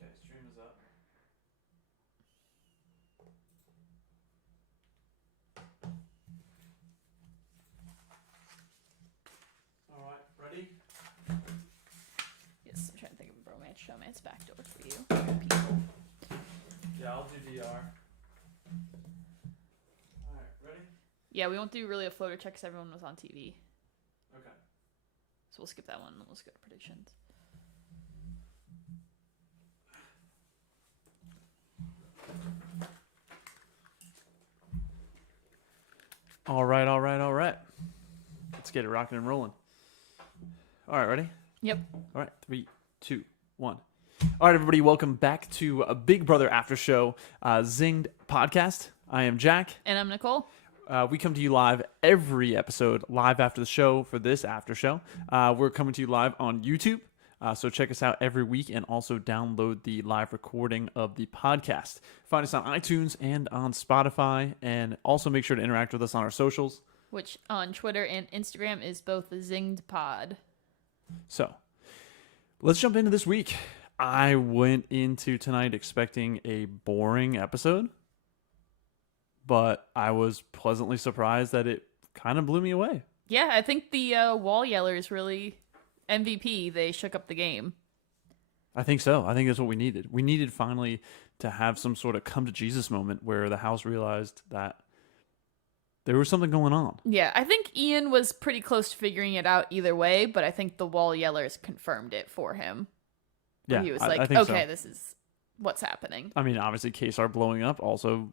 Okay, stream is up. All right, ready? Yes, I'm trying to think of a showman's backdoor for you. People. Yeah, I'll do DR. All right, ready? Yeah, we won't do really a floater check because everyone was on TV. Okay. So we'll skip that one and we'll just go to predictions. All right. Let's get it rocking and rolling. All right, ready? Yep. All right, 3, 2, 1. All right, everybody, welcome back to a Big Brother After Show Zinged podcast. I am Jack. And I'm Nicole. We come to you live every episode, live after the show for this after show. We're coming to you live on YouTube. So check us out every week and also download the live recording of the podcast. Find us on iTunes and on Spotify, and also make sure to interact with us on our socials. Which on Twitter and Instagram is both the Zinged Pod. So let's jump into this week. I went into tonight expecting a boring episode, but I was pleasantly surprised that it kind of blew me away. Yeah, I think the Wall Yellers really... MVP, they shook up the game. I think so. I think that's what we needed. We needed finally to have some sort of come to Jesus moment where the house realized that there was something going on. Yeah, I think Ian was pretty close to figuring it out either way, but I think the Wall Yellers confirmed it for him. Yeah, he was I like, think okay, so. This is what's happening. I mean, obviously, Kesar blowing up also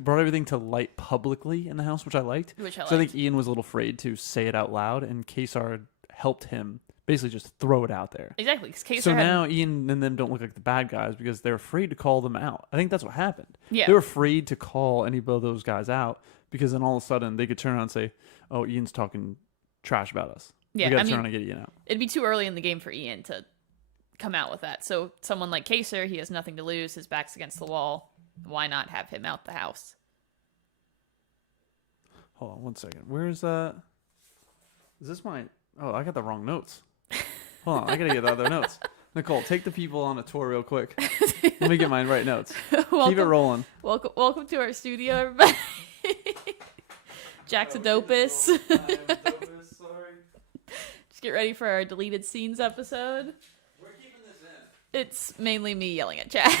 brought everything to light publicly in the house, which I liked. So I think Ian was a little afraid to say it out loud, and Kesar helped him basically just throw it out there. Exactly. So now Ian and them don't look like the bad guys because they're afraid to call them out. I think that's what happened. Yeah. They were afraid to call any of those guys out because then all of a sudden they could turn around and say, oh, Ian's talking trash about us. Yeah, we got to turn around and get Ian out. It'd be too early in the game for Ian to come out with that. So someone like Kaser, he has nothing to lose. His back's against the wall. Why not have him out the house? Hold on 1 second. Where's that? Is this my... Oh, I got the wrong notes. Hold on, I gotta get the other notes. Nicole, take the people on a tour real quick. Let me get my right notes. Keep it rolling. Welcome to our studio, everybody. Jack's a dopus. Sorry. Just get ready for our deleted scenes episode. We're keeping this in. It's mainly me yelling at Jack.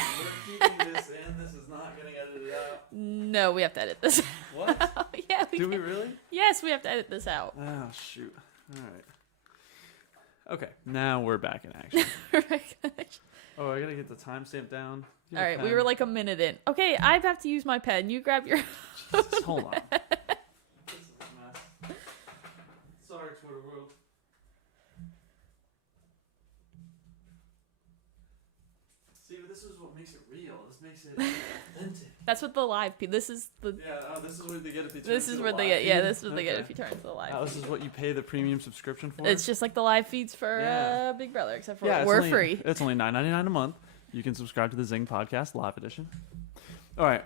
We're keeping this in. This is not getting edited out. No, we have to edit this What? out. Yeah, Do we really? Yes, we have to edit this out. Oh, shoot. All right. Okay, now we're back in action. Oh, I gotta get the timestamp down. All right, we were like a minute in. Okay, I have to use my pen. You grab your... Jesus, hold on. This is a mess. Sorry, Twitter world. See, but this is what makes it real. This makes it authentic. That's what the live... This is the... Yeah, this is what they get if you turn This is to where the they live get... Yeah, feed. this is what they get if you turn to the live. This is what you pay the premium subscription for. It's just like the live feeds for Big Brother, except for we're free. It's only $9.99 a month. You can subscribe to the Zing Podcast Live Edition. All right,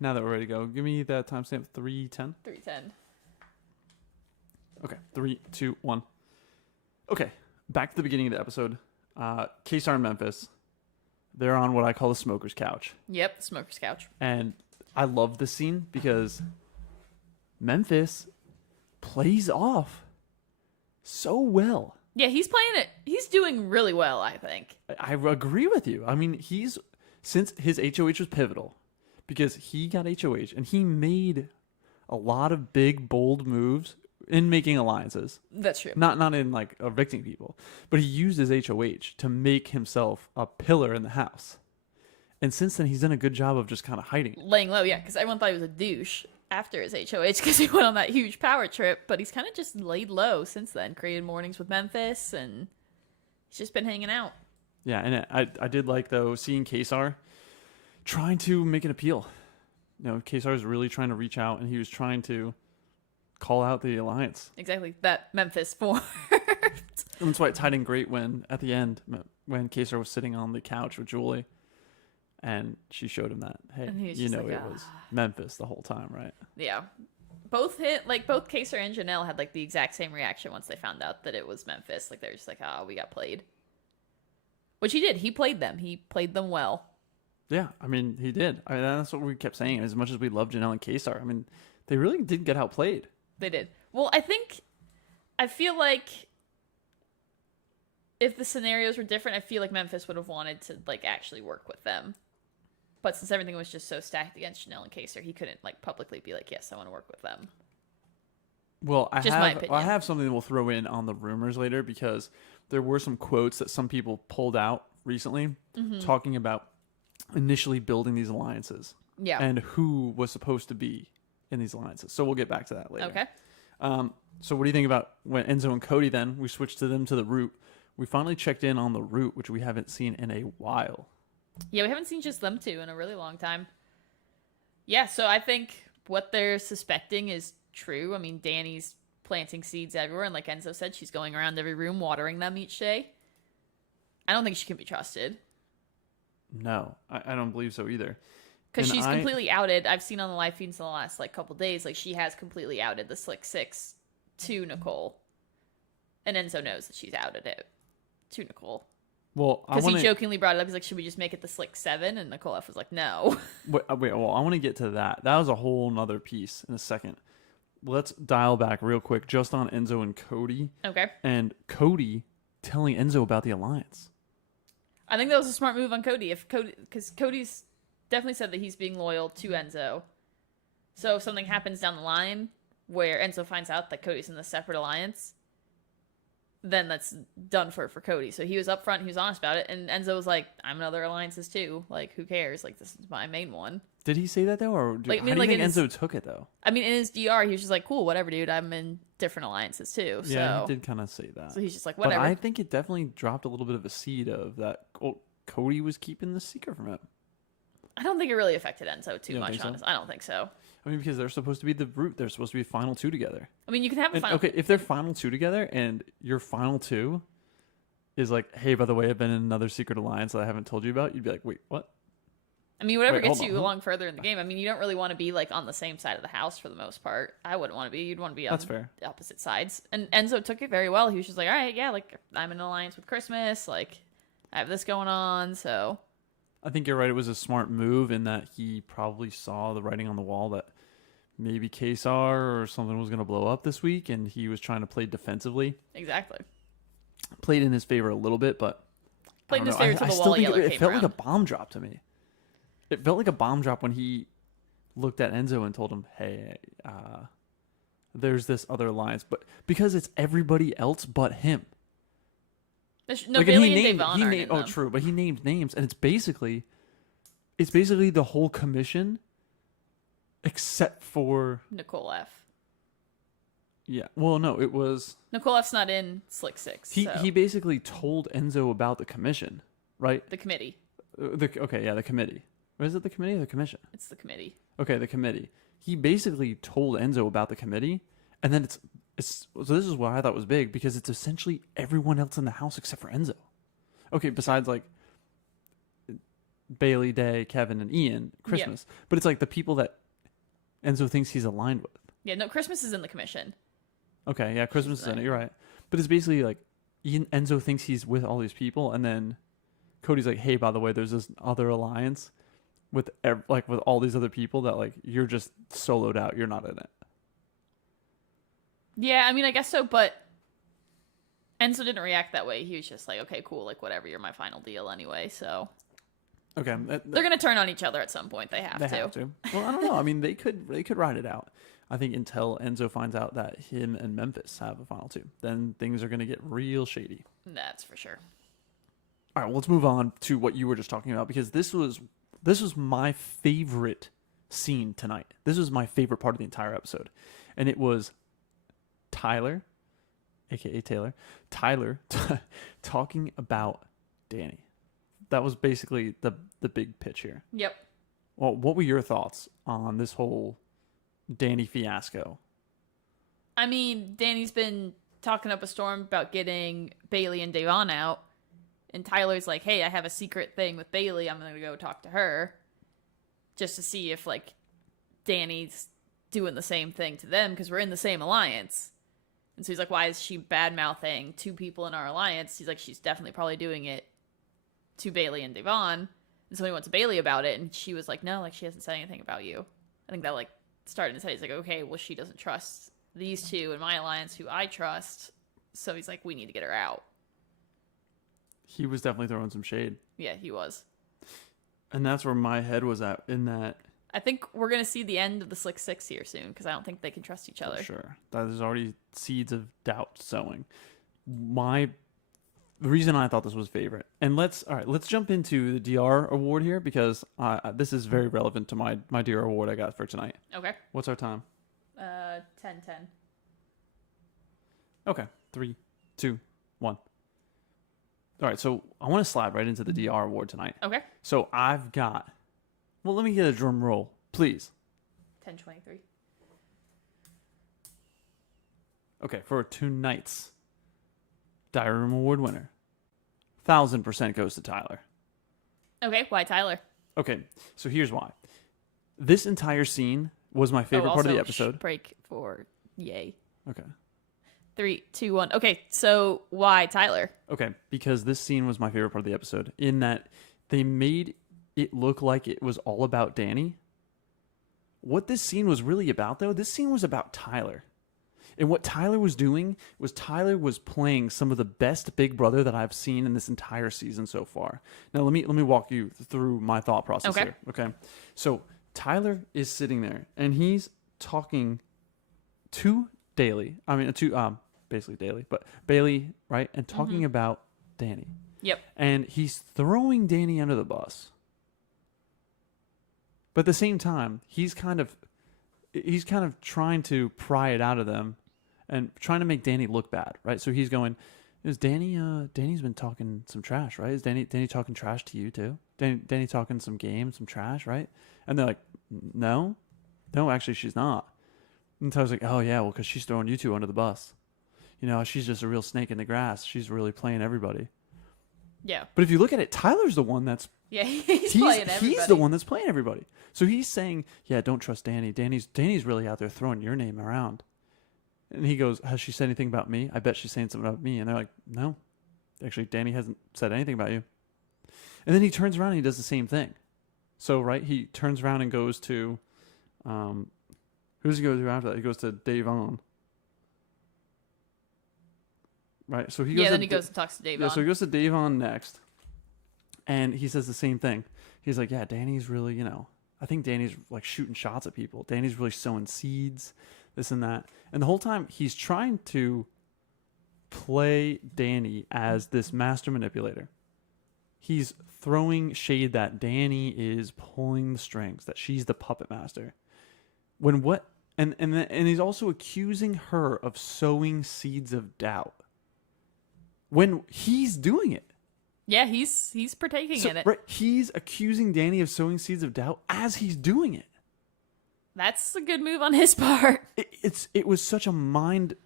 now that we're ready to go, give me that timestamp 3:10. 3:10. Okay, 3, 2, 1. Okay, back to the beginning of the episode. Kesar and Memphis, they're on what I call the smoker's couch. Yep, smoker's couch. And I love this scene because Memphis plays off so well. Yeah, he's playing it. He's doing really well, I think. I agree with you. I mean, since his HOH was pivotal because he got HOH and he made a lot of big, bold moves in making alliances. That's true. Not in like evicting people, but he used his HOH to make himself a pillar in the house. And since then, he's done a good job of just kind of hiding it. Laying low, yeah, because everyone thought he was a douche after his HOH because he went on that huge power trip, but he's kind of just laid low since then, created mornings with Memphis, and he's just been hanging out. Yeah, and I did like, though, seeing Kesar trying to make an appeal. You know, Kesar was really trying to reach out, and he was trying to call out the alliance. Exactly, that Memphis formed. And that's why it tied in great when, at the end, when Kesar was sitting on the couch with Julie, and she showed him that, hey, you know, like, it was Memphis the whole time, right? Yeah. Both Kaser and Janelle had like the exact same reaction once they found out that it was Memphis. Like they're just like, oh, we got played. Which he did. He played them. He played them well. Yeah, I mean, he did. I mean, that's what we kept saying. As much as we love Janelle and Kesar, I mean, they really did get outplayed. They did. Well, I feel like if the scenarios were different, I feel like Memphis would have wanted to like actually work with them. But since everything was just so stacked against Janelle and Kaser, he couldn't like publicly be like, "Yes, I want to work with them." Well, Just my opinion. I have something we'll throw in on the rumors later because there were some quotes that some people pulled out recently talking about initially building these alliances. Yeah. And who was supposed to be in these alliances. So we'll get back to that later. Okay. So what do you think about when Enzo and Cody then, we switched to them to the root. We finally checked in on the root, which we haven't seen in a while. Yeah, we haven't seen just them two in a really long time. Yeah, so I think what they're suspecting is true. I mean, Danny's planting seeds everywhere, and like Enzo said, she's going around every room watering them each day. I don't think she can be trusted. No, I don't believe so either. Because she's completely outed. I've seen on the live feeds in the last like couple days, like she has completely outed the Slick Six to Nicole, and Enzo knows that she's outed it to Nicole. Well, because he jokingly brought it up. He's like, "Should we just make it the Slick Seven?" And Nicole F was like, "No." Wait. Well, I want to get to that. That was a whole nother piece in a second. Let's dial back real quick, just on Enzo and Cody. Okay. And Cody telling Enzo about the alliance. I think that was a smart move on Cody. Because Cody's definitely said that he's being loyal to Enzo. So if something happens down the line where Enzo finds out that Cody's in the separate alliance, then that's done for Cody. So he was upfront, he was honest about it, and Enzo was like, "I'm in other alliances too. Like, who cares? Like, this is my main one." Did he say that though, or like, how do you think Enzo took it though? I mean, in his DR, he was just like, "Cool, whatever, dude. I'm in different alliances too." So. Yeah, he did kind of say that. So he's just like, "Whatever." But I think it definitely dropped a little bit of a seed of that. Cody was keeping the secret from him. I don't think it really affected Enzo too You don't much, think so? honestly. I don't think so. I mean, because they're supposed to be the root. They're supposed to be final two together. I mean, you can have a final. Okay, if they're final two together and your final two is like, "Hey, by the way, I've been in another secret alliance that I haven't told you about," you'd be like, "Wait, what?" I mean, whatever gets you along further in the game. I mean, you don't really want to be like on the same side of the house for the most part. I wouldn't want to be. You'd want to be on fair. The opposite sides. And Enzo took it very well. He was just like, "All right, yeah, like I'm in an alliance with Christmas. Like I have this going on." So I think you're right. It was a smart move in that he probably saw the writing on the wall that maybe Kesar or something was going to blow up this week, and he was trying to play defensively. Exactly. Played in his favor a little bit, but played in his favor to the wall. It felt like a bomb drop to me. It felt like a bomb drop when he looked at Enzo and told him, "Hey, there's this other alliance," but because it's everybody else but him. No, like, Bailey and Devon aren't in them. True, but he named names, and it's basically the whole commission, except for Nicole F. Yeah, well, no, it was Nicole F's not in Slick Six. He basically told Enzo about the commission, right? The committee. The committee. Is it the committee or the commission? It's the committee. Okay, the committee. He basically told Enzo about the committee, and then it's so this is what I thought was big because it's essentially everyone else in the house except for Enzo. Okay, besides like Bailey, Day, Kevin, and Ian, Christmas. Yeah. But it's like the people that Enzo thinks he's aligned with. Yeah, no, Christmas is in the commission. Okay, yeah, Christmas is in it. You're right. But it's basically like Enzo thinks he's with all these people, and then Cody's like, "Hey, by the way, there's this other alliance with with all these other people that like you're just soloed out. You're not in it." Yeah, I mean, I guess so, but Enzo didn't react that way. He was just like, "Okay, cool, like whatever. You're my final deal anyway." So okay, they're gonna turn on each other at some point. They have to. Well, I don't know. I mean, they could ride it out. I think until Enzo finds out that him and Memphis have a final two, then things are gonna get real shady. That's for sure. All right, well, let's move on to what you were just talking about because this was my favorite scene tonight. This was my favorite part of the entire episode, and it was Tyler, aka Tyler, talking about Danny. That was basically the big pitch here. Yep. Well, what were your thoughts on this whole Danny fiasco? I mean, Danny's been talking up a storm about getting Bailey and Devon out, and Tyler's like, "Hey, I have a secret thing with Bailey. I'm gonna go talk to her, just to see if like Danny's doing the same thing to them because we're in the same alliance." And so he's like, "Why is she bad mouthing two people in our alliance?" He's like, "She's definitely probably doing it to Bailey and Devon. And somebody went to Bailey about it, and she was like, no, like, she hasn't said anything about you. I think that, like, started to say, he's like, okay, well, she doesn't trust these two in my alliance who I trust. So he's like, we need to get her out. He was definitely throwing some shade. Yeah, he was. And that's where my head was at in that. I think we're going to see the end of the Slick Six here soon, because I don't think they can trust each other. For sure. There's already seeds of doubt sowing. The reason I thought this was favorite, and let's jump into the DR award here, because this is very relevant to my DR award I got for tonight. Okay. What's our time? 10-10. Okay. 3, 2, 1. All right, so I want to slide right into the DR award tonight. Okay. So I've got, well, let me get a drum roll, please. 10-23. Okay, for tonight's Diary Room Award winner, 1000% goes to Tyler. Okay, why Tyler? Okay, so here's why. This entire scene was my favorite part of the episode. Break for yay. Okay. 3, 2, 1. Okay, so why Tyler? Okay, because this scene was my favorite part of the episode in that they made it look like it was all about Danny. What this scene was really about, though, this scene was about Tyler. And what Tyler was doing was Tyler was playing some of the best Big Brother that I've seen in this entire season so far. Now, let me walk you through my thought process here. Okay, so Tyler is sitting there and he's talking to Daly. I mean, to basically Daly, but Bailey, right? And talking about Danny. Yep. And he's throwing Danny under the bus. But at the same time, he's kind of trying to pry it out of them and trying to make Danny look bad, right? So he's going, is Danny's been talking some trash, right? Is Danny talking trash to you too? Danny talking some game, some trash, right? And they're like, no, actually she's not. And Tyler's like, oh yeah, well, because she's throwing you two under the bus. You know, she's just a real snake in the grass. She's really playing everybody. Yeah. But if you look at it, Tyler's the one that's he's playing everybody. He's the one that's playing everybody. So he's saying, yeah, don't trust Danny. Danny's really out there throwing your name around. And he goes, has she said anything about me? I bet she's saying something about me. And they're like, no, actually, Danny hasn't said anything about you. And then he turns around and he does the same thing. So, right, he turns around and goes to, who does he go to after that? He goes to Devon. Right, so he goes. Yeah, then he goes and talks to Devon. Yeah, so he goes to Devon next, and he says the same thing. He's like, "Yeah, Danny's really, I think Danny's like shooting shots at people. Danny's really sowing seeds, this and that." And the whole time he's trying to play Danny as this master manipulator. He's throwing shade that Danny is pulling the strings, that she's the puppet master. And he's also accusing her of sowing seeds of doubt. When he's doing it. Yeah, he's partaking in it. Right, he's accusing Danny of sowing seeds of doubt as he's doing it. That's a good move on his part. It was such a mind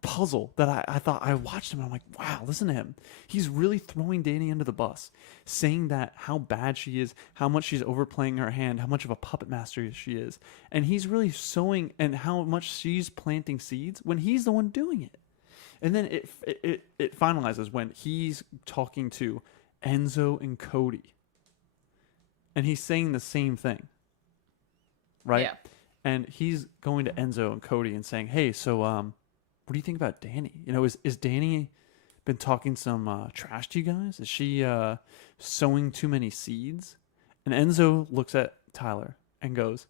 puzzle that I thought, I watched him and I'm like, wow, listen to him. He's really throwing Danny under the bus, saying that how bad she is, how much she's overplaying her hand, how much of a puppet master she is. And he's really sowing and how much she's planting seeds when he's the one doing it. And then it finalizes when he's talking to Enzo and Cody. And he's saying the same thing. Right? Yeah. And he's going to Enzo and Cody and saying, hey, so what do you think about Danny? Is Danny been talking some trash to you guys? Is she sowing too many seeds? And Enzo looks at Tyler and goes,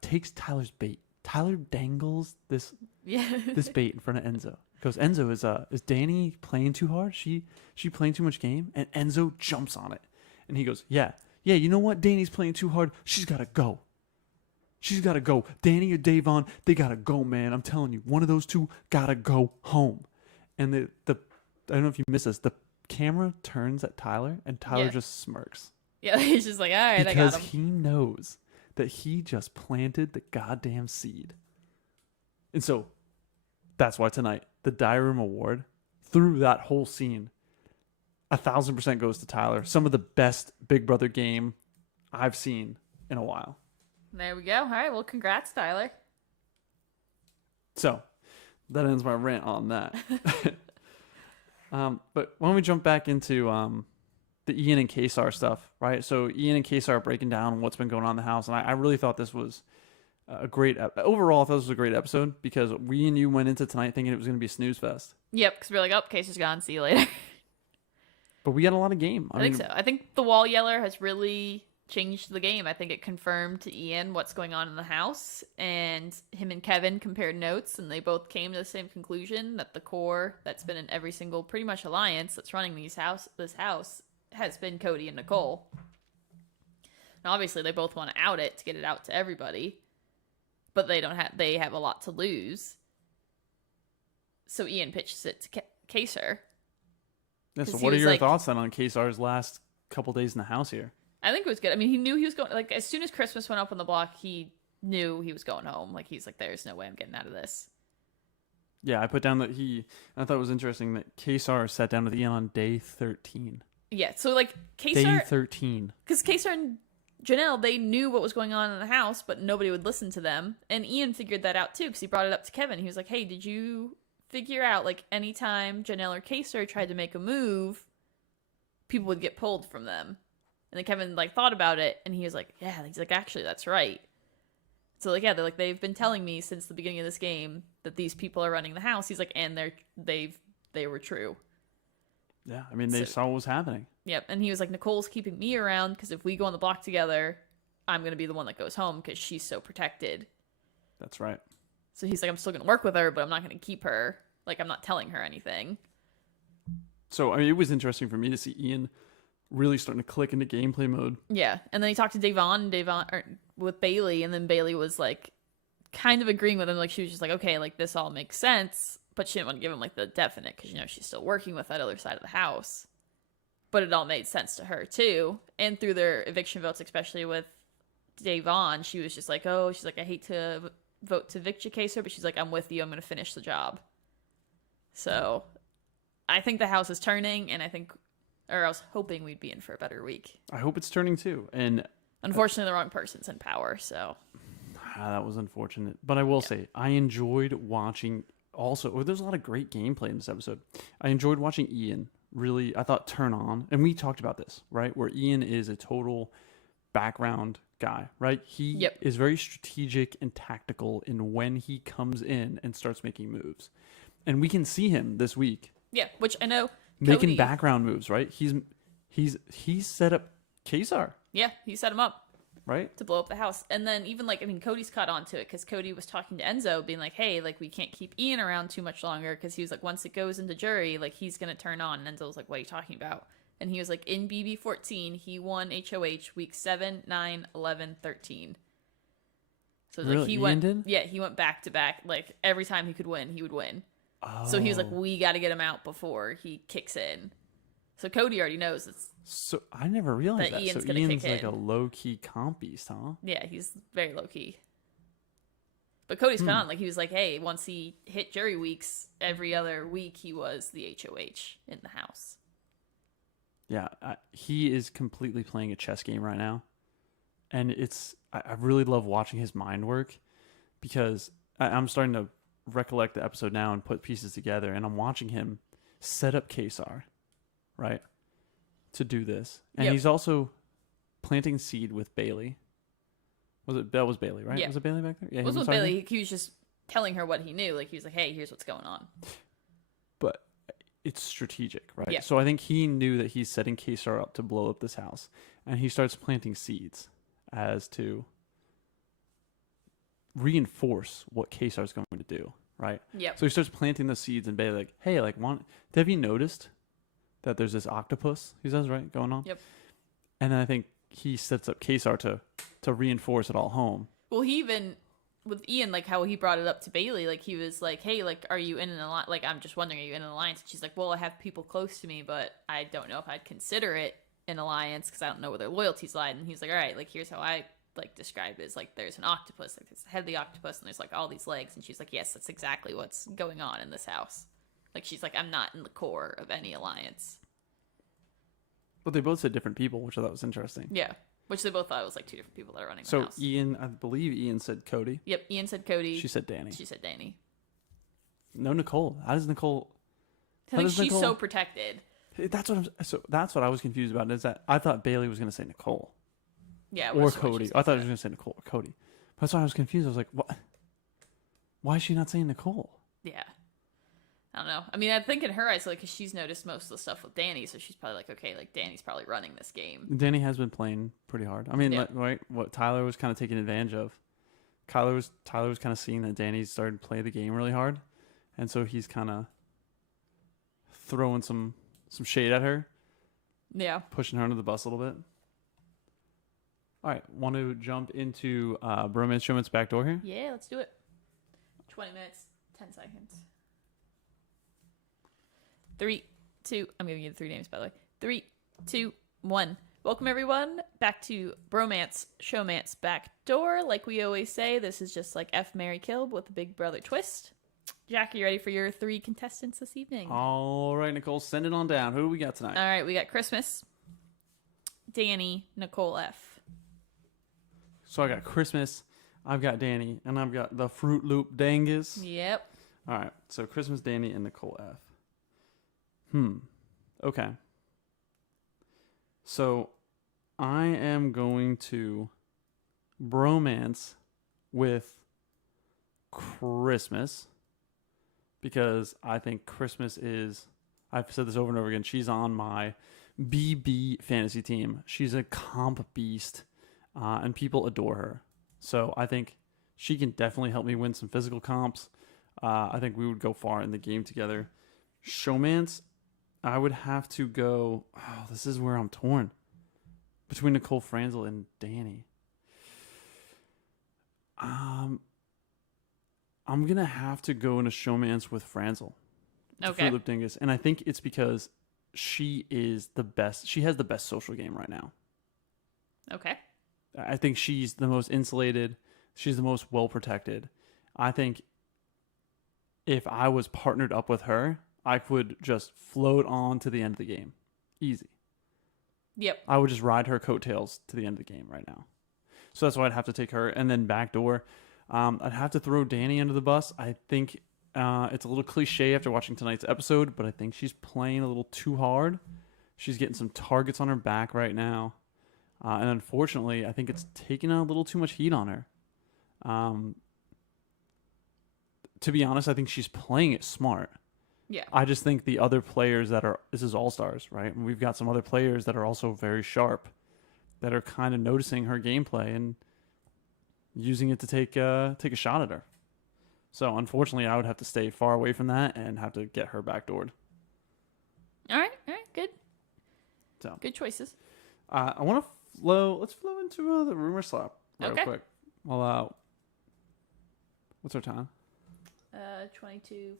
takes Tyler's bait. Tyler dangles this bait in front of Enzo. Goes, Enzo, is Danny playing too hard? She playing too much game? And Enzo jumps on it. And he goes, yeah, you know what? Danny's playing too hard. She's got to go. Danny or Devon, they got to go, man. I'm telling you, one of those two got to go home. And the I don't know if you missed this. The camera turns at Tyler and Tyler just smirks. Yeah, he's just like, all right, I got him. Because he knows that he just planted the goddamn seed. And so that's why tonight, the Diary Room Award, through that whole scene, 1000% goes to Tyler. Some of the best Big Brother game I've seen in a while. There we go. All right, well, congrats, Tyler. So that ends my rant on that. But why don't we jump back into the Ian and Kesar stuff, right? So Ian and Kesar are breaking down what's been going on in the house, and I really thought this was a great overall. I thought this was a great episode because we and you went into tonight thinking it was going to be a snooze fest, Yep, because we're like, oh, Casey's gone. See you later. but we got a lot of game. I think so. I think the wall yeller has really changed the game. I think it confirmed to Ian what's going on in the house, and him and Kevin compared notes, and they both came to the same conclusion that the core that's been in every single pretty much alliance that's running this house has been Cody and Nicole. Now, obviously, they both want to out it to get it out to everybody, but they have a lot to lose. So Ian pitches it to Kaser. Yeah, so what are your thoughts then on Kesar's last couple days in the house here? I think it was good. I mean, he knew he was going, like, as soon as Christmas went up on the block, he knew he was going home. Like, he's like, there's no way I'm getting out of this. Yeah, I put down that I thought it was interesting that Kesar sat down with Ian on day 13. Yeah, so, like, Kaser... Day 13. Because Kaser and Janelle, they knew what was going on in the house, but nobody would listen to them. And Ian figured that out, too, because he brought it up to Kevin. He was like, hey, did you figure out, like, anytime Janelle or Kaser tried to make a move, people would get pulled from them? And then Kevin, like, thought about it, and he was like, yeah, he's like, actually, that's right. So, like, yeah, they're like, they've been telling me since the beginning of this game that these people are running the house. He's like, and they were true. Yeah, I mean, they saw what was happening. Yep, and he was like, Nicole's keeping me around because if we go on the block together, I'm going to be the one that goes home because she's so protected. That's right. So he's like, I'm still going to work with her, but I'm not going to keep her. Like, I'm not telling her anything. So, I mean, it was interesting for me to see Ian really starting to click into gameplay mode. Yeah, and then he talked to Devon with Bailey, and then Bailey was like kind of agreeing with him. Like, she was just like, okay, like, this all makes sense, but she didn't want to give him like the definite because, you know, she's still working with that other side of the house. But it all made sense to her too. And through their eviction votes, especially with Devon, she was just like, oh, she's like, I hate to vote to evict you, Kaser, but she's like, I'm with you, I'm going to finish the job. So I think the house is turning, and I was hoping we'd be in for a better week. I hope it's turning too. And unfortunately, the wrong person's in power, so. That was unfortunate. But I will say, I enjoyed watching also, there's a lot of great gameplay in this episode. I enjoyed watching Ian really, I thought, turn on. And we talked about this, right? Where Ian is a total background guy, right? He is very strategic and tactical in when he comes in and starts making moves. And we can see him this week. Yeah, which I know making background moves, right? He's set up Kesar. Yeah, he set him up. Right? To blow up the house. And then even, like, I mean, Cody's caught on to it because Cody was talking to Enzo being like, hey, like, we can't keep Ian around too much longer because he was like, once it goes into jury, like, he's going to turn on. And Enzo was like, what are you talking about? And he was like, in BB14, he won HOH week 7, 9, 11, 13. So it was like, he went back to back. Like, every time he could win, he would win. Oh. So he was like, we got to get him out before he kicks in. So Cody already knows it's. So I never realized that. Ian's so Ian's like a low-key comp beast, huh? Yeah, he's very low-key. But Cody's kind of like, he was like, hey, once he hit jury weeks, every other week he was the HOH in the house. Yeah, he is completely playing a chess game right now. And I really love watching his mind work because I'm starting to recollect the episode now and put pieces together, and I'm watching him set up Kesar, right? To do this. And he's also planting seed with Bailey. That was Bailey, right? Yeah. Was it Bailey back there? Yeah, it was with Bailey. He was just telling her what he knew. Like, he was like, hey, here's what's going on. But it's strategic, right? Yeah. So I think he knew that he's setting Kesar up to blow up this house. And he starts planting seeds as to reinforce what Kesar's going to do, right? Yep. So he starts planting the seeds, and Bailey like, hey, like, have you noticed that there's this octopus, he says, right, going on? Yep. And then I think he sets up Kesar to reinforce it all home. Well, he even, with Ian, like, how he brought it up to Bailey, like, he was like, hey, like, are you in an alliance? Like, I'm just wondering, are you in an alliance? And she's like, well, I have people close to me, but I don't know if I'd consider it an alliance because I don't know where their loyalties lie. And he's like, all right, like, here's how I, like, describe it. Is, like, there's an octopus, like, there's the head of the octopus, and there's, like, all these legs. And she's like, yes, that's exactly what's going on in this house. Like, she's like, I'm not in the core of any alliance. But they both said different people, which I thought was interesting. Yeah, which they both thought was like two different people that are running the so house. Ian, I believe Ian said Cody. Yep, Ian said Cody. She said Danny. She said Danny. No Nicole. How does Nicole... I think she's so protected. That's what I was confused about. Is that I thought Bailey was going to say Nicole. Yeah, or Cody. I thought he was going to say Nicole or Cody. That's why I was confused. I was like, what? Why is she not saying Nicole? Yeah. I don't know. I mean, I think in her eyes, like, because she's noticed most of the stuff with Danny, so she's probably like, okay, like, Danny's probably running this game. Danny has been playing pretty hard. I mean, right? What Tyler was kind of taking advantage of. Tyler was kind of seeing that Danny started to play the game really hard, and so he's kind of throwing some shade at her. Yeah. Pushing her under the bus a little bit. All right, want to jump into Bromance Showman's backdoor here? Yeah, let's do it. 20 minutes, 10 seconds. 3, 2, I'm giving you the 3 names, by the way. 3, 2, 1. Welcome, everyone, back to Bromance Showman's backdoor. Like we always say, this is just like F, Marry, Kill with a Big Brother twist. Jack, are you ready for your 3 contestants this evening? All right, Nicole, send it on down. Who do we got tonight? All right, we got Christmas, Danny, Nicole F. So I got Christmas, I've got Danny, and I've got the Fruit Loop Dangus. Yep. All right, so Christmas, Danny, and Nicole F. Okay. So I am going to bromance with Christmas because I think Christmas is, I've said this over and over again, she's on my BB fantasy team. She's a comp beast. And people adore her. So I think she can definitely help me win some physical comps. I think we would go far in the game together. Showmance, I would have to go... Oh, this is where I'm torn. Between Nicole Franzel and Danny. I'm going to have to go into Showmance with Franzel. Okay. Philip Dingus. And I think it's because she is the best. She has the best social game right now. Okay. I think she's the most insulated. She's the most well protected. I think if I was partnered up with her, I could just float on to the end of the game. Easy. Yep. I would just ride her coattails to the end of the game right now. So that's why I'd have to take her. And then backdoor, I'd have to throw Danny under the bus. I think it's a little cliche after watching tonight's episode, but I think she's playing a little too hard. She's getting some targets on her back right now. And unfortunately, I think it's taking a little too much heat on her. To be honest, I think she's playing it smart. Yeah. I just think the other players this is All-Stars, right? And we've got some other players that are also very sharp that are kind of noticing her gameplay and using it to take a shot at her. So unfortunately, I would have to stay far away from that and have to get her backdoored. All right, good. So good choices. I want to let's flow into the rumor slap real quick. Well, what's our time? 22:42.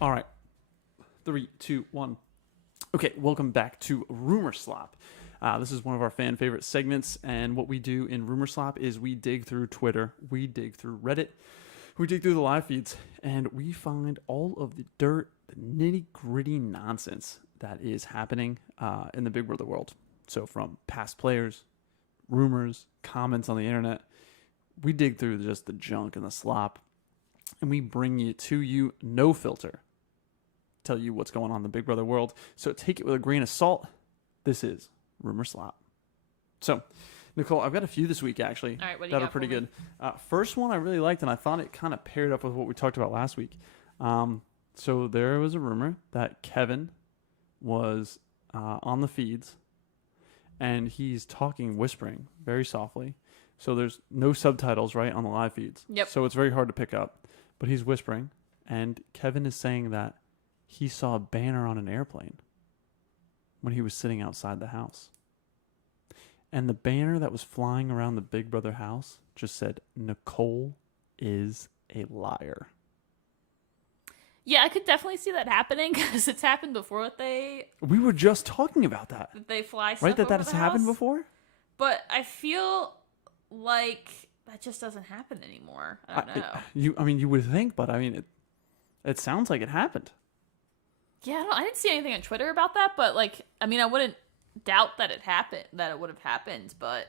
All right. 3, 2, 1. Okay, welcome back to Rumor Slop. This is one of our fan favorite segments, and what we do in Rumor Slop is we dig through Twitter, we dig through Reddit, we dig through the live feeds, and we find all of the dirt, the nitty-gritty nonsense that is happening in the Big Brother world. So from past players, rumors, comments on the internet, we dig through just the junk and the slop, and we bring it to you no filter. Tell you what's going on in the Big Brother world. So take it with a grain of salt. This is Rumor Slop. So, Nicole, I've got a few this week, actually. All right, what do you that got are pretty for me? good. First one I really liked, and I thought it kind of paired up with what we talked about last week. So there was a rumor that Kevin was on the feeds, and he's talking, whispering very softly. So there's no subtitles, right, on the live feeds. Yep. So it's very hard to pick up. But he's whispering, and Kevin is saying that he saw a banner on an airplane when he was sitting outside the house. And the banner that was flying around the Big Brother house just said, "Nicole is a liar." Yeah, I could definitely see that happening because it's happened before with We were just talking about that. they fly stuff Right, that over has the happened house. before? But I feel like that just doesn't happen anymore. I don't know. You would think, but I mean, it sounds like it happened. Yeah, I didn't see anything on Twitter about that, but I wouldn't doubt that it would have happened, but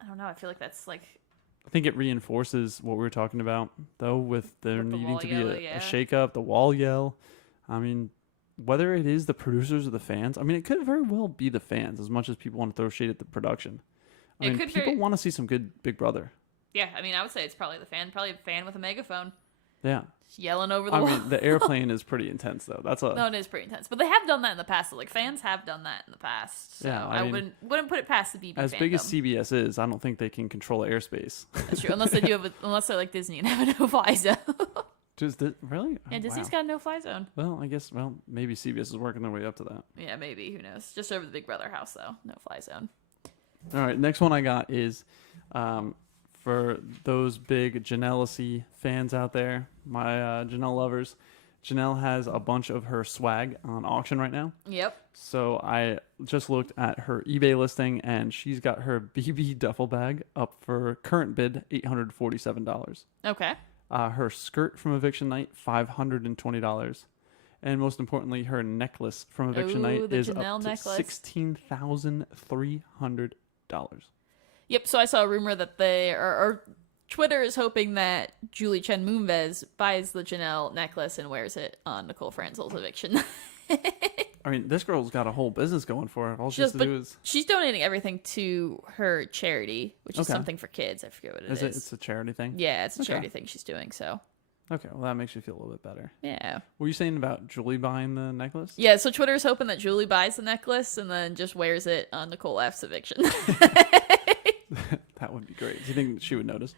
I don't know. I feel like that's I think it reinforces what we were talking about, though, with there With the needing wall to be yell, a yeah. shake-up, the wall yell. I mean, whether it is the producers or the fans, I mean, it could very well be the fans as much as people want to throw shade at the production. I It mean, could people very- want to see some good Big Brother. Yeah, I mean, I would say it's probably a fan with a megaphone, Yeah. just yelling over the I wall. mean, the airplane is pretty intense, though. That's a No, it is pretty intense, but they have done that in the past. So, like fans have done that in the past. So Yeah, I I mean, wouldn't put it past the BB. as big as fandom. CBS is. I don't think they can control airspace. That's true, unless they do unless they're like Disney and have a no-fly zone. Really? Yeah, Oh, Disney's wow. got a no-fly zone. Well, I guess. Well, maybe CBS is working their way up to that. Yeah, maybe. Who knows? Just over the Big Brother house, though. No-fly zone. All right, next one I got is for those big Janelle fans out there, my Janelle lovers. Janelle has a bunch of her swag on auction right now. Yep. So I just looked at her eBay listing, and she's got her BB duffel bag up for current bid $847. Okay. Her skirt from eviction night $520, and most importantly, her necklace from eviction Ooh, night the is Janelle up to necklace. $16,300. Yep. So I saw a rumor that or Twitter is hoping that Julie Chen Moonves buys the Janelle necklace and wears it on Nicole Franzel's eviction. I mean, this girl's got a whole business going for her. All she has to But do is she's donating everything to her charity, which is Okay. something for kids. I forget what it is. It's a charity thing? Yeah, it's a Okay. charity thing she's doing. So Okay, well, that makes you feel a little bit better. yeah. What were you saying about Julie buying the necklace? Yeah, so Twitter's hoping that Julie buys the necklace and then just wears it on Nicole F's eviction. That would be great. Do you think she would notice?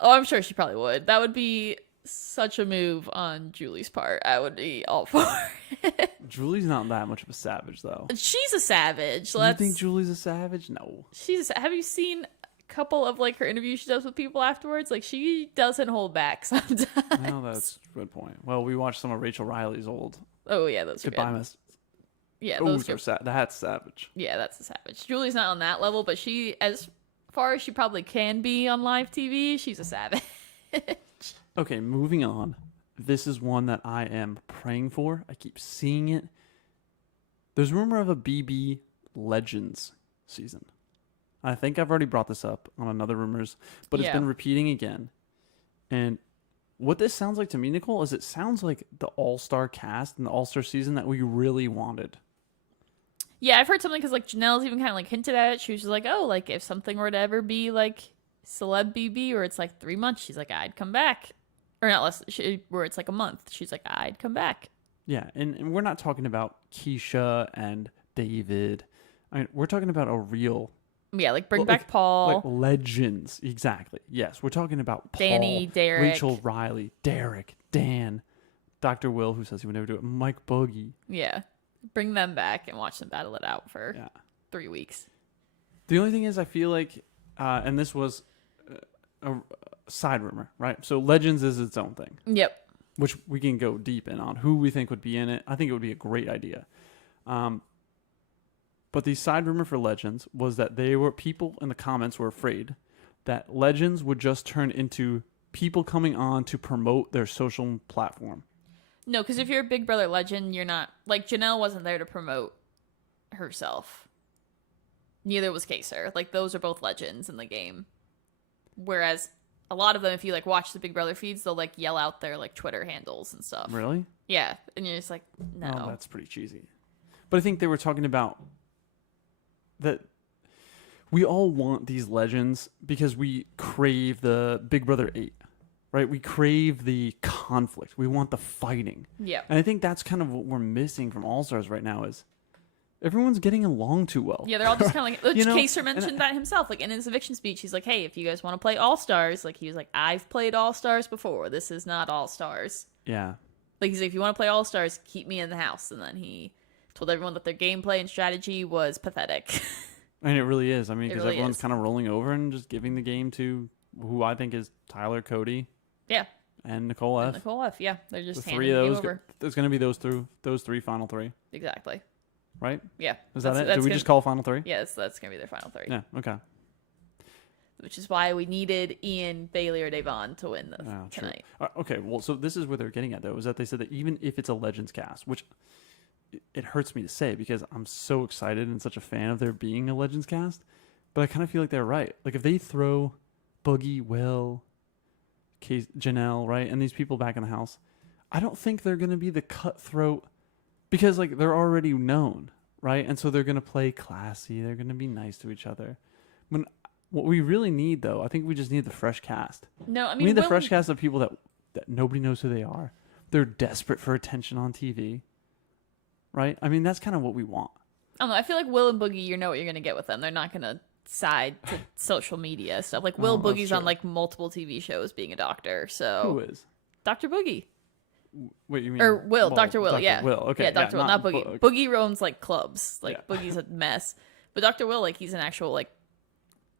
Oh, I'm sure she probably would. That would be such a move on Julie's part. I would be all for it. Julie's not that much of a savage, though. She's a savage. Do you think Julie's a savage? No. Have you seen a couple of like her interviews she does with people afterwards? Like she doesn't hold back sometimes. No, that's a good point. Well, we watched some of Rachel Riley's old Oh yeah, those are goodbye good. messages. Yeah, Oh, those are that's savage. Yeah, that's a savage. Julie's not on that level, but she, as far as she probably can be on live TV, she's a savage. Okay, moving on. This is one that I am praying for. I keep seeing it. There's rumor of a BB Legends season. I think I've already brought this up on another rumors, but it's Yeah. been repeating again. And what this sounds like to me, Nicole, is it sounds like the All-Star cast and the All-Star season that we really wanted. Yeah, I've heard something because like Janelle's even kind of like hinted at it. She was just like, oh, like if something were to ever be like celeb BB or it's like 3 months, she's like, I'd come back. Or not less, where it's like a month. She's like, I'd come back. Yeah, and we're not talking about Keisha and David. I mean, we're talking about a real Yeah, like bring Well, back like- Paul. like legends. Exactly. Yes, we're talking about Paul, Danny, Derek. Rachel Riley, Derek, Dan, Dr. Will, who says he would never do it, Mike Boogie. Yeah. Bring them back and watch them battle it out for Yeah. 3 weeks. The only thing is, I feel like, and this was a side rumor, right? So Legends is its own thing, Yep. which we can go deep in on who we think would be in it. I think it would be a great idea. But the side rumor for Legends was that people in the comments were afraid that Legends would just turn into people coming on to promote their social platform. No, because if you're a Big Brother legend, you're not like Janelle wasn't there to promote herself. Neither was Kaser. Like those are both legends in the game. Whereas a lot of them, if you like watch the Big Brother feeds, they'll like yell out their like Twitter handles and stuff. Really? Yeah, and you're just like, no. Oh, that's pretty cheesy. But I think they were talking about that we all want these legends because we crave the Big Brother 8, right? We crave the conflict. We want the fighting. Yeah. And I think that's kind of what we're missing from All Stars right now is everyone's getting along too well. Yeah, they're all just kind of like. You know, Kaser mentioned that himself, like in his eviction speech. He's like, "Hey, if you guys want to play All Stars, like he was like, I've played All Stars before. This is not All Stars. Yeah. Like he's like, if you want to play All Stars, keep me in the house." And then he told everyone that their gameplay and strategy was pathetic. And it really is. I mean, It because really everyone's is. kind of rolling over and just giving the game to who I think is Tyler, Cody, Yeah, and Nicole F. and Nicole F. Yeah, they're The just three handing of the game those. over. There's going to be those three final three, Exactly. right? Yeah. Is that it? That's Did we gonna- just call final three? Yes, that's gonna be their final 3. Yeah. Okay. Which is why we needed Ian, Bailey, or Davon to win this Oh, true. tonight. Okay. Well, so this is where they're getting at though, is that they said that even if it's a Legends cast, which it hurts me to say because I'm so excited and such a fan of there being a Legends cast, but I kind of feel like they're right. Like if they throw Boogie, Will, Janelle, right? And these people back in the house, I don't think they're going to be the cutthroat because like they're already known, right? And so they're going to play classy. They're going to be nice to each other. When what we really need, though, I think we just need the fresh cast. No, I We mean, need the fresh cast of people that nobody knows who they are. They're desperate for attention on TV, right? I mean, that's kind of what we want. I don't know. I feel like Will and Boogie, you know what you're gonna get with them. They're not gonna side to social media stuff. Like Will that's Boogie's true. on like multiple TV shows being a doctor. Who So is? Dr. Boogie Wait, you mean or Will? Dr. Will, Dr. yeah. Will, okay, Yeah, Dr. Will, not Boogie. okay. Boogie owns like clubs. Like Yeah. Boogie's a mess, but Dr. Will, like he's an actual like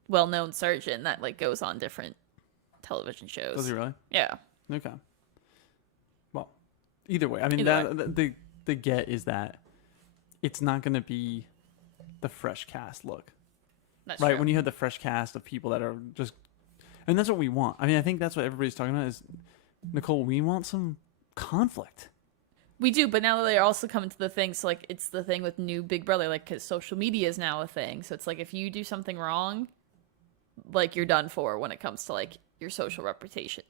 well-known surgeon that like goes on different television shows. Does he really? Yeah. Okay. Well, either way, I mean, Either the get is that it's not going to be the fresh cast look, That's right? true. When you have the fresh cast of people that are just, and that's what we want. I mean, I think that's what everybody's talking about is, Nicole, we want some conflict. We do, but now they're also coming to the thing. So, like, it's the thing with new Big Brother, like, because social media is now a thing. So it's like if you do something wrong, like, you're done for when it comes to like your social reputation,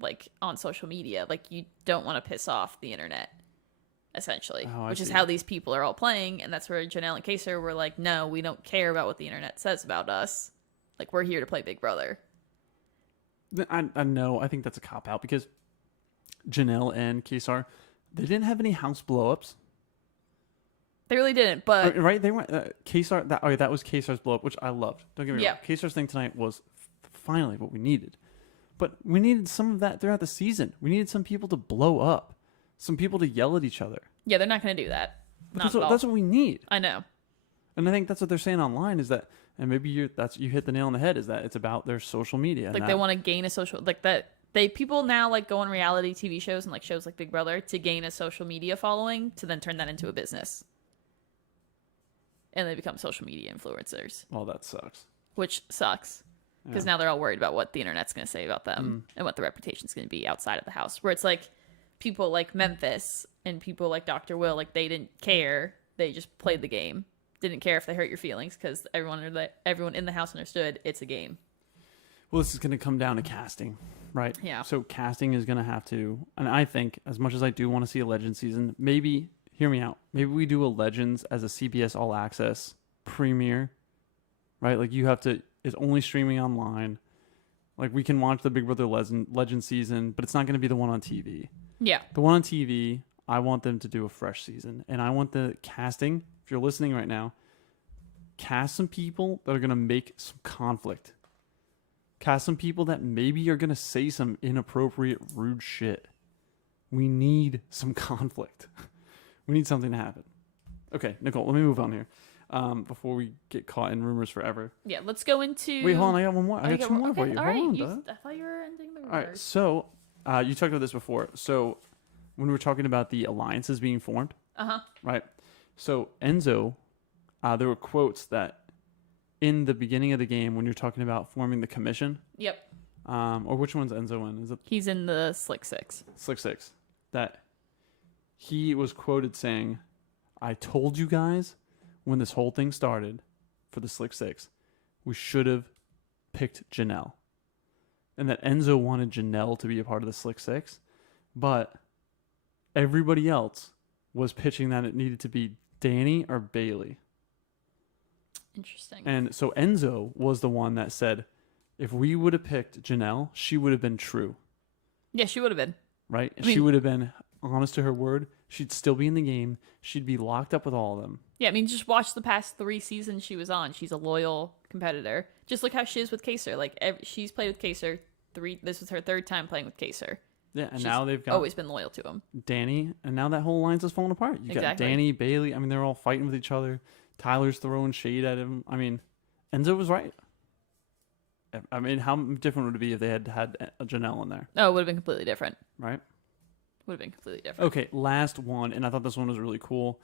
like on social media. Like, you don't want to piss off the internet, essentially, Oh, I which is see. how these people are all playing. And that's where Janelle and Kaser were like, no, we don't care about what the internet says about us. Like, we're here to play Big Brother. I know. I think that's a cop out because Janelle and Kesar, they didn't have any house blowups. They really didn't, but Right? They weren't. Kesar, that was Kesar's blow up, which I loved. Don't get me Yeah. wrong. Kesar's thing tonight was finally what we needed. But we needed some of that throughout the season. We needed some people to blow up, some people to yell at each other. yeah, they're not going to do that. Not That's at what, all. that's what we need. I know. And I think that's what they're saying online is that, and maybe you hit the nail on the head, is that it's about their social media. Like, they want to gain a social, like, that people now like go on reality TV shows and like shows like Big Brother to gain a social media following to then turn that into a business. And they become social media influencers, Well, that sucks. which sucks because Yeah. now they're all worried about what the internet's going to say about them and what the reputation's going to be outside of the house. Where it's like people like Memphis and people like Dr. Will, like they didn't care. They just played the game. Didn't care if they hurt your feelings because everyone in the house understood it's a game. Well, this is going to come down to casting, right? Yeah. So casting is going to have to, and I think as much as I do want to see a Legends season, maybe, hear me out, maybe we do a Legends as a CBS All Access premiere, right? Like it's only streaming online. Like we can watch the Big Brother Legend season, but it's not going to be the one on TV. Yeah. The one on TV, I want them to do a fresh season. And I want the casting, if you're listening right now, cast some people that are going to make some conflict. Cast some people that maybe are going to say some inappropriate, rude shit. We need some conflict. We need something to happen. Okay, Nicole, let me move on here before we get caught in rumors forever. Yeah, let's go into... Wait, hold on. I got one more. I got two more for you. All Hold right, on, Doug. I thought you were ending the rumors. All right, so you talked about this before. So when we were talking about the alliances being formed, right? So Enzo, there were quotes that in the beginning of the game when you're talking about forming the commission, Yep. or which one's Enzo in? Is it He's in the Slick Six. Slick Six? That he was quoted saying, "I told you guys when this whole thing started for the Slick Six, we should have picked Janelle." And that Enzo wanted Janelle to be a part of the Slick Six, but everybody else was pitching that it needed to be Danny or Bailey. Interesting. And so Enzo was the one that said, if we would have picked Janelle, she would have been true, Yeah, she would have been. right? I mean- She would have been honest to her word. She'd still be in the game. She'd be locked up with all of them. Yeah, I mean, just watch the past 3 seasons she was on. She's a loyal competitor. Just look how she is with Kaser. Like, she's played with Kaser 3. This was her 3rd time playing with Kaser. Yeah, and She's now they've got always been loyal to him. Danny, and now that whole alliance is falling apart. You got Exactly. Danny, Bailey. I mean, they're all fighting with each other. Tyler's throwing shade at him. I mean, Enzo was right. I mean, how different would it be if they had a Janelle in there, Oh, it would have been completely different. right? Would have been completely different. Okay, last one, and I thought this one was really cool.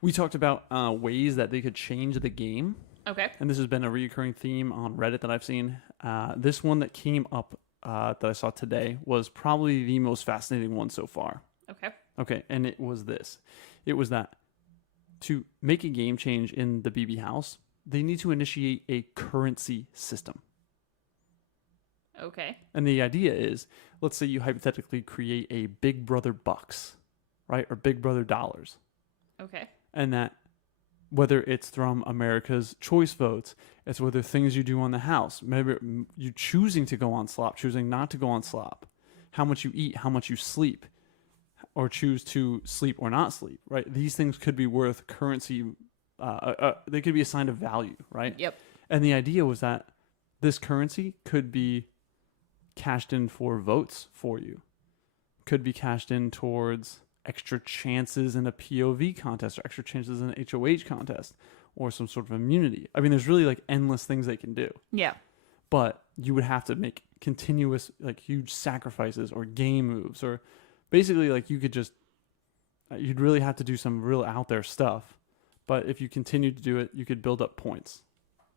We talked about ways that they could change the game, Okay. and this has been a recurring theme on Reddit that I've seen. This one that came up that I saw today was probably the most fascinating one so far. Okay. Okay, and it was this. It was that to make a game change in the BB house, they need to initiate a currency system. Okay. And the idea is, let's say you hypothetically create a Big Brother bucks, right? Or Big Brother dollars. Okay. And that, whether it's from America's Choice votes, it's whether things you do on the house, maybe you choosing to go on slop, choosing not to go on slop, how much you eat, how much you sleep, or choose to sleep or not sleep, right? These things could be worth currency. They could be assigned a value, right? Yep. And the idea was that this currency could be cashed in for votes for you, could be cashed in towards extra chances in a POV contest or extra chances in an HOH contest or some sort of immunity. I mean, there's really like endless things they can do. Yeah. But you would have to make continuous, like, huge sacrifices or game moves, or basically, like, you could just, you'd really have to do some real out there stuff. But if you continue to do it, you could build up points.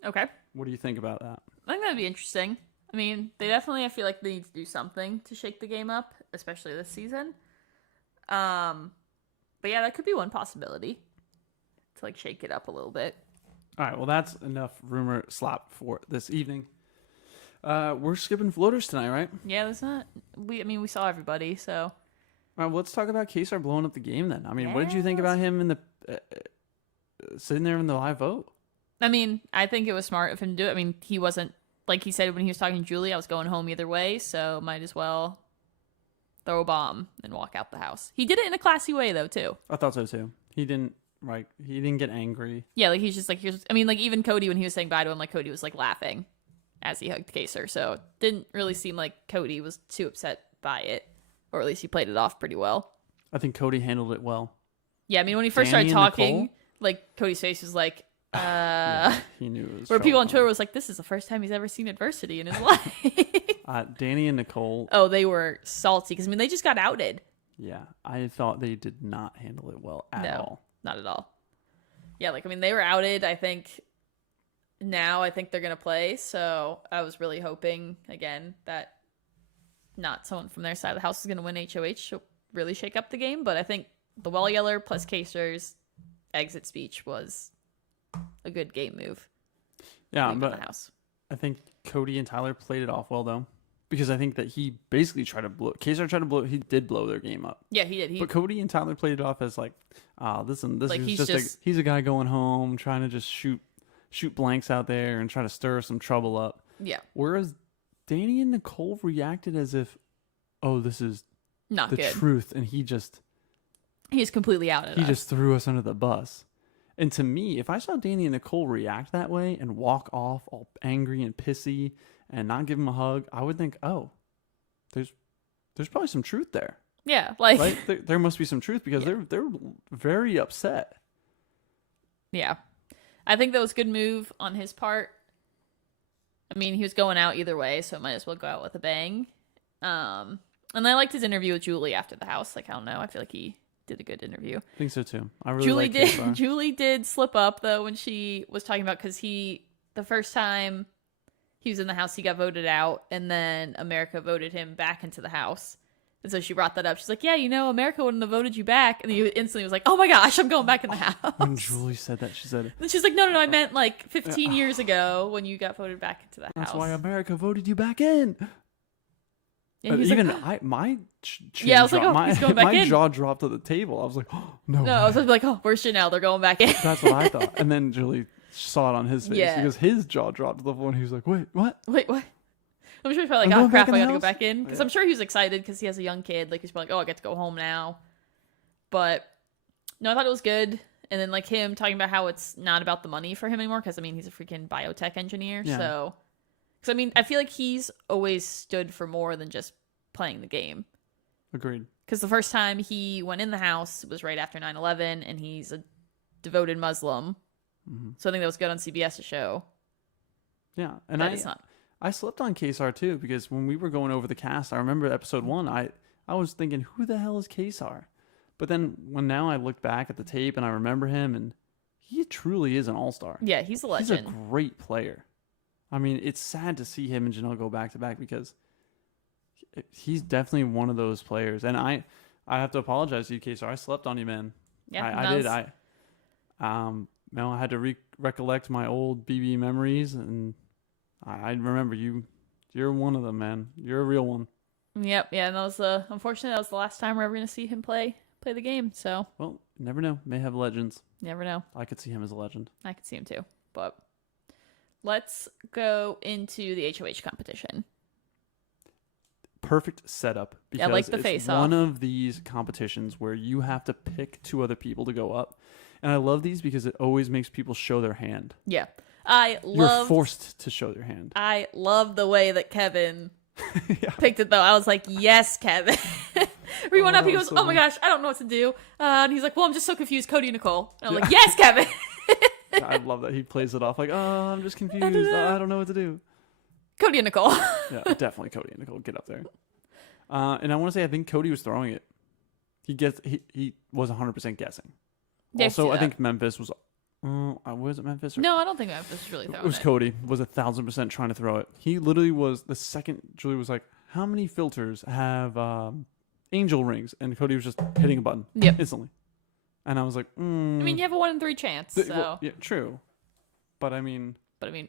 Okay. What do you think about that? I think that'd be interesting. I mean, they definitely, I feel like they need to do something to shake the game up, especially this season. But yeah, that could be one possibility to like shake it up a little bit. All right, well, that's enough rumor slop for this evening. We're skipping floaters tonight, right? Yeah, that's not. We saw everybody, so. All right, well, let's talk about Kesar blowing up the game then. I mean, what did you think about him in the sitting there in the live vote? I mean, I think it was smart of him to do it. I mean, he wasn't, like he said when he was talking to Julie, I was going home either way, so might as well throw a bomb and walk out the house. He did it in a classy way, though, too. I thought so, too. He didn't get angry. Yeah, like, he's just like, like, even Cody, when he was saying bye to him, like, Cody was, like, laughing as he hugged Kaser, so it didn't really seem like Cody was too upset by it, or at least he played it off pretty well. I think Cody handled it well. Yeah, I mean, when he first Danny started and talking, Nicole? like, Cody's face was like, Yeah, he knew it was where people on trouble Twitter was like, this is the first time he's ever seen adversity in his life. Danny and Nicole. Oh, they were salty, because, I mean, they just got outed. Yeah, I thought they did not handle it well at all. Not at all. Yeah, like, I mean, they were outed. I think they're going to play. So I was really hoping, again, that not someone from their side of the house is going to win HOH. She'll really shake up the game. But I think the Well Yeller plus Kaser's exit speech was a good game move. Yeah, Leaving but the house. I think Cody and Tyler played it off well, though. Because I think that he basically tried to blow... Kesar tried to blow... He did blow their game up. Yeah, he did. But Cody and Tyler played it off as like, this like is he's a guy going home, trying to just shoot blanks out there and try to stir some trouble up. Yeah. Whereas Danny and Nicole reacted as if, oh, this is not the good. truth, and he's completely out of it. He just threw us under the bus. And to me, if I saw Danny and Nicole react that way and walk off all angry and pissy and not give him a hug, I would think, oh, there's probably some truth there. Yeah, like right? There must be some truth because they're very upset. Yeah. I think that was a good move on his part. I mean, he was going out either way, so might as well go out with a bang. And I liked his interview with Julie after the house. Like, I don't know. I feel like he did a good interview. I think so too. I really Julie did slip up though when she was talking about, because the first time he was in the house, he got voted out, and then America voted him back into the house. And so she brought that up. She's like, yeah, America wouldn't have voted you back. And he instantly was like, oh my gosh, I'm going back in the house. When Julie said that, she said... And she's like, no, I meant like 15 years ago when you got voted back into the house. That's why America voted you back in. Yeah, even like, my jaw dropped to the table. I was like, oh, no. No, I was like, oh, where's Chanel? They're going back in. That's what I thought. And then Julie saw it on his face because his jaw dropped to the floor, and he was like, wait, what? I'm sure he's probably like, oh crap, I gotta go back in. Because I'm sure he was excited because he has a young kid. Like, he's probably like, oh, I get to go home now. But no, I thought it was good. And then like him talking about how it's not about the money for him anymore, because I mean, he's a freaking biotech engineer. Yeah. So, because I mean, I feel like he's always stood for more than just playing the game. Agreed. Because the first time he went in the house was right after 9/11, and he's a devoted Muslim. Mm-hmm. So I think that was good on CBS to show. Yeah, and I slept on Kesar too, because when we were going over the cast, I remember episode 1, I was thinking, who the hell is Kesar? But then when now I look back at the tape and I remember him, and he truly is an all-star. Yeah, he's a legend. He's a great player. I mean, it's sad to see him and Janelle go back-to-back, because he's definitely one of those players. And I have to apologize to you, Kesar. I slept on you, man. Yeah, I did. I had to recollect my old BB memories, and I remember you You're one of them, man. You're a real one. Yep, yeah, and that was unfortunately that was the last time we're ever gonna see him play the game. So Well, never know. May have legends. never know. I could see him as a legend. I could see him too. But let's go into the HOH competition. Perfect setup because like the it's face-off. one of these competitions where you have to pick two other people to go up. And I love these because it always makes people show their hand. Yeah, You're forced to show their hand. I love the way that Kevin Yeah. picked it though. I was like, yes, Kevin. We went up. He that goes, was so "Oh my gosh, I don't know what to do." And he's like, "Well, I'm just so confused, Cody and Nicole." And I'm Yeah. like, "Yes, Kevin." I love that he plays it off like, "Oh, I'm just confused. I don't know what to do." Cody and Nicole. Yeah, definitely Cody and Nicole get up there. And I want to say I think Cody was throwing it. He was 100% guessing. Yeah, Also, I that. think Memphis was. Was it Memphis? Or, No, I don't think Memphis was really throwing it was Cody. Was 1,000% trying to throw it. He literally was the second. Julie was like, "How many filters have angel rings?" And Cody was just hitting a button instantly. And I was like, I mean, you have a 1 in 3 chance. So. Well, yeah, true. But I mean,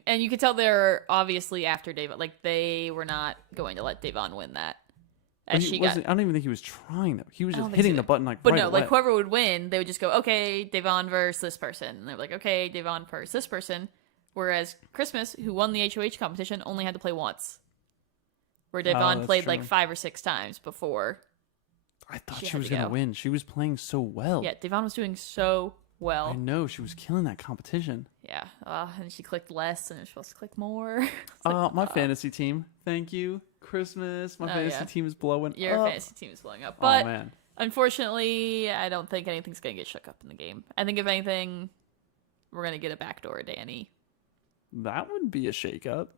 and you could tell they're obviously after Davon. Like they were not going to let Davon win that. I don't even think he was trying though. He was just hitting the button But right no, away. like whoever would win, they would just go, okay, Davon versus this person. And they were like, okay, Davon versus this person. Whereas Christmas, who won the HOH competition, only had to play once. Where Davon played like 5 or 6 times before. I thought she was going to win. She was playing so well. Yeah, Davon was doing so well. I know. She was killing that competition. Yeah. And she clicked less and it was supposed to click more. My fantasy team. Thank you. Christmas. My fantasy team is blowing Your up. fantasy team is blowing up. But man. Unfortunately, I don't think anything's going to get shook up in the game. I think if anything, we're going to get a backdoor Danny. That would be a shakeup.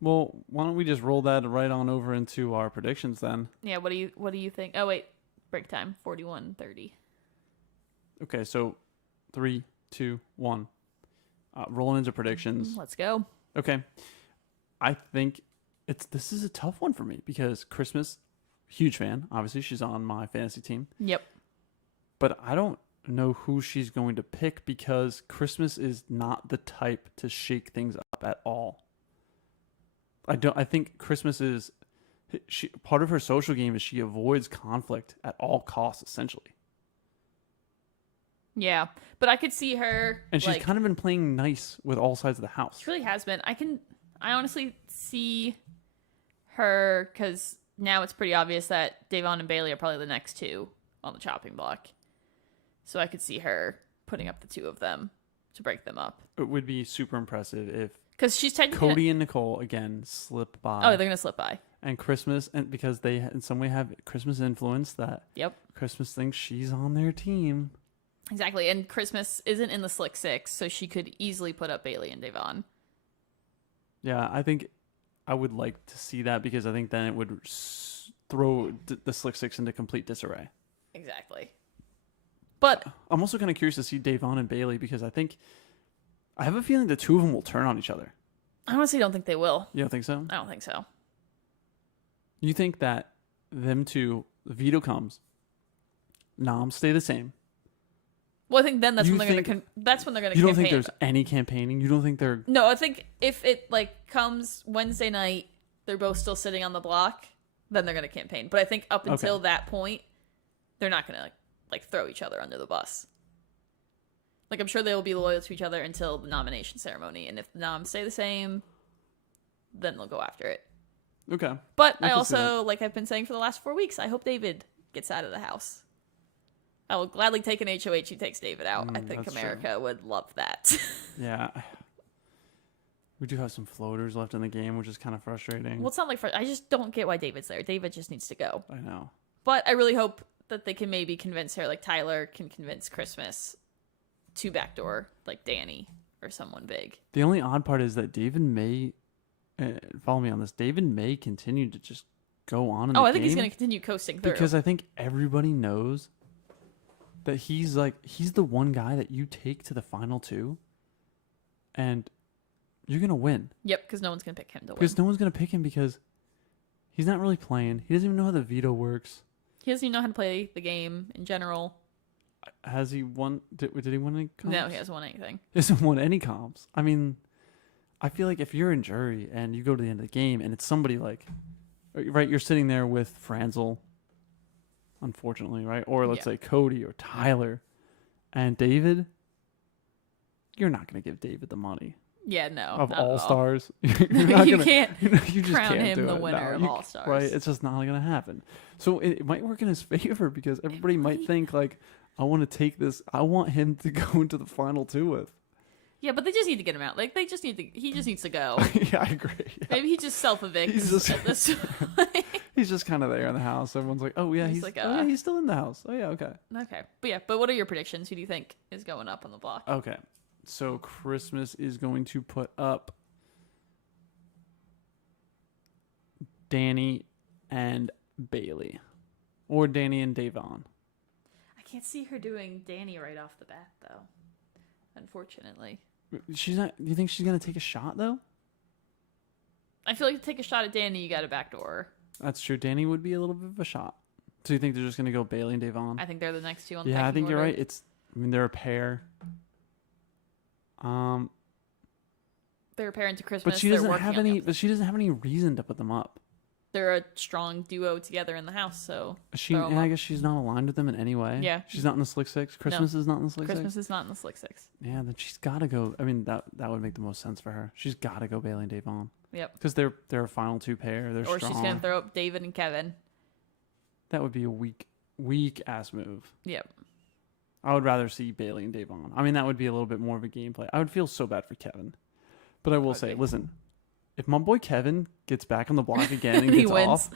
Well, why don't we just roll that right on over into our predictions then? Yeah, what do you think? Oh wait, break time 41:30. Okay, so 3, 2, 1. Rolling into predictions. Let's go. Okay. I think this is a tough one for me because Christmas, huge fan. Obviously, she's on my fantasy team. Yep. But I don't know who she's going to pick because Christmas is not the type to shake things up at all. I think Christmas is part of her social game is she avoids conflict at all costs, essentially. Yeah, but I could see her, and she's kind of been playing nice with all sides of the house. She really has been. I honestly see her because now it's pretty obvious that Davon and Bailey are probably the next 2 on the chopping block. So I could see her putting up the 2 of them to break them up. It would be super impressive if because she's technically Cody and Nicole again slip by. Oh, they're gonna slip by. And Christmas, and because they in some way have Christmas influence, that Christmas thinks she's on their team. Exactly, and Christmas isn't in the Slick 6, so she could easily put up Bailey and Davon. Yeah, I think I would like to see that because I think then it would throw the Slick 6 into complete disarray. Exactly. But I'm also kind of curious to see Davon and Bailey because I have a feeling the 2 of them will turn on each other. I honestly don't think they will. You don't think so? I don't think so. You think that them 2, the veto comes, noms stay the same. Well, I think then that's when they're going to campaign. You don't think there's any campaigning? You don't think they're... No, I think if it comes Wednesday night, they're both still sitting on the block, then they're going to campaign. But I think up until that point, they're not going to throw each other under the bus. I'm sure they will be loyal to each other until the nomination ceremony, and if the noms stay the same, then they'll go after it. Okay. But I also, like I've been saying for the last 4 weeks, I hope David gets out of the house. I will gladly take an HOH who takes David out. I think America would love that. Yeah. We do have some floaters left in the game, which is kind of frustrating. Well, it's not I just don't get why David's there. David just needs to go. I know. But I really hope that they can maybe convince her, Tyler can convince Christmas to backdoor, Danny or someone big. The only odd part is that David may, follow me on this, David may continue to just go on in the game. I think he's going to continue coasting through. Because I think everybody knows that he's the one guy that you take to the final 2 and you're going to win. Yep, because no one's going to pick him to win. Because no one's going to pick him because he's not really playing. He doesn't even know how the veto works. He doesn't even know how to play the game in general. Has he won? Did he win any comps? No, he hasn't won anything. He hasn't won any comps. I mean, I feel like if you're in jury and you go to the end of the game and it's somebody like, right, you're sitting there with Franzel, unfortunately, right? Or let's say Cody or Tyler and David, you're not going to give David the money. Yeah, no. Of All All-Stars. you can't you just crown can't him do the it. winner of All-Stars. Right? It's just not going to happen. So it might work in his favor because everybody might think like, I want to take this. I want him to go into the final two with. Yeah, but they just need to get him out. Like he just needs to go. Yeah, I agree. Yeah. Maybe he just self-evicts at this point. He's just kind of there in the house. Everyone's like, oh yeah, he's like, he's still in the house. Oh yeah, okay. Okay. But what are your predictions? Who do you think is going up on the block? Okay. So Christmas is going to put up Danny and Bailey. Or Danny and Davon. I can't see her doing Danny right off the bat, though. Unfortunately. She's not. You think she's gonna take a shot though? I feel like to take a shot at Danny, you got to backdoor her. That's true. Danny would be a little bit of a shot. So you think they're just gonna go Bailey and Davon? I think they're the next two on the Yeah, I think order. you're right. They're a pair. They're a pair into Christmas. But she doesn't have any. But she doesn't have any reason to put them up. They're a strong duo together in the house, so I guess she's not aligned with them in any way. Yeah, she's not in the Slick Six. Christmas is not in the Slick Six. Christmas is not in the Slick Six. Yeah, then she's got to go. I mean, that would make the most sense for her. She's got to go Bailey and Davon. Yep. Because they're a final two pair. They're or strong. She's gonna throw up David and Kevin. That would be a weak ass move. Yep. I would rather see Bailey and Davon. I mean, that would be a little bit more of a gameplay. I would feel so bad for Kevin, but I will say, listen, if my boy Kevin gets back on the block again and gets off,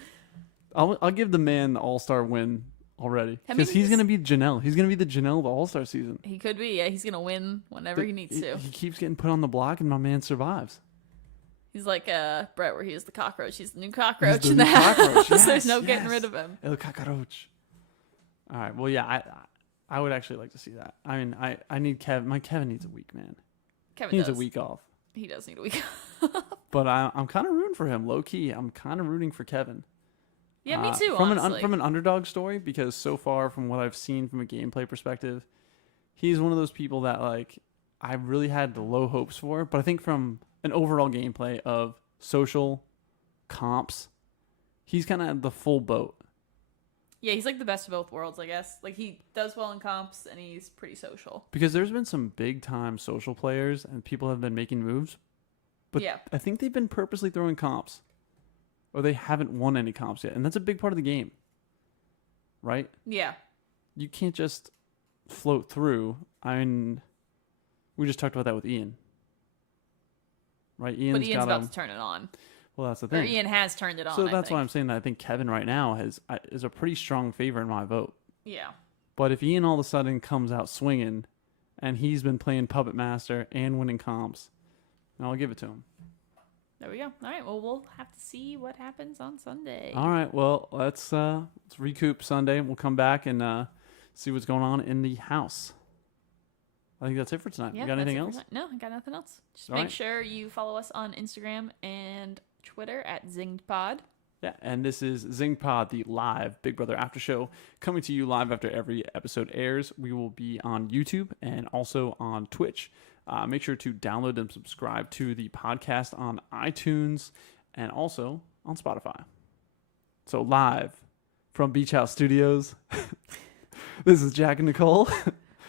I'll give the man the All-Star win already because he's gonna be Janelle. He's gonna be the Janelle of the All-Star season. He could be. Yeah, he's gonna win whenever he needs to. He keeps getting put on the block, and my man survives. He's like Brett, where he was the cockroach. He's the new cockroach in the house. Yes, There's no getting rid of him. El cockroach. All right. Well, yeah, I would actually like to see that. I mean, I need Kevin. My Kevin needs a week, man. Kevin needs a week off. He does need a week off. But I'm kind of rooting for him, low key. I'm kind of rooting for Kevin. Yeah, me too. From an underdog story, because so far from what I've seen from a gameplay perspective, he's one of those people that like I really had the low hopes for. But I think from an overall gameplay of social comps, he's kind of the full boat. Yeah, he's like the best of both worlds, I guess. Like he does well in comps and he's pretty social. Because there's been some big time social players and people have been making moves, but yeah. I think they've been purposely throwing comps. Or they haven't won any comps yet. And that's a big part of the game. Right? Yeah. You can't just float through. I mean, we just talked about that with Ian. Right? Ian's about to turn it on. Well, that's the thing. Or Ian has turned it on. So that's why I'm saying that I think Kevin right now is a pretty strong favorite in my vote. Yeah. But if Ian all of a sudden comes out swinging and he's been playing Puppet Master and winning comps, I'll give it to him. There we go. All right. Well, we'll have to see what happens on Sunday. All right. Well, let's recoup Sunday. We'll come back and see what's going on in the house. I think that's it for tonight. You got anything else? No, I got nothing else. Just All make right. sure you follow us on Instagram and Twitter at ZingedPod. Yeah, and this is Zinged Pod, the live Big Brother after show, coming to you live after every episode airs. We will be on YouTube and also on Twitch. Make sure to download and subscribe to the podcast on iTunes and also on Spotify. So live from Beach House Studios, this is Jack and Nicole.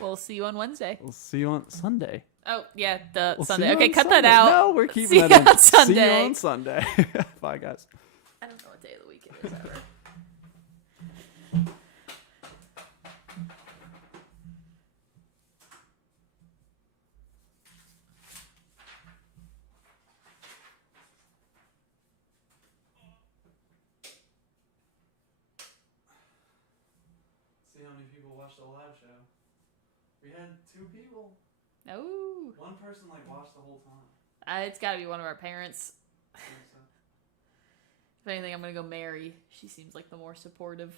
We'll see you on Wednesday. We'll see you on Sunday. Oh, yeah, the We'll Sunday. Okay, cut that Sunday. out. No, we're keeping see that you in. on Sunday. See you on Sunday. Bye, guys. I don't know what day of the week it is ever. See how many people watched the live show. We had 2 people. Oh. One person watched the whole time. It's got to be one of our parents. If anything, I'm going to go Mary. She seems like the more supportive.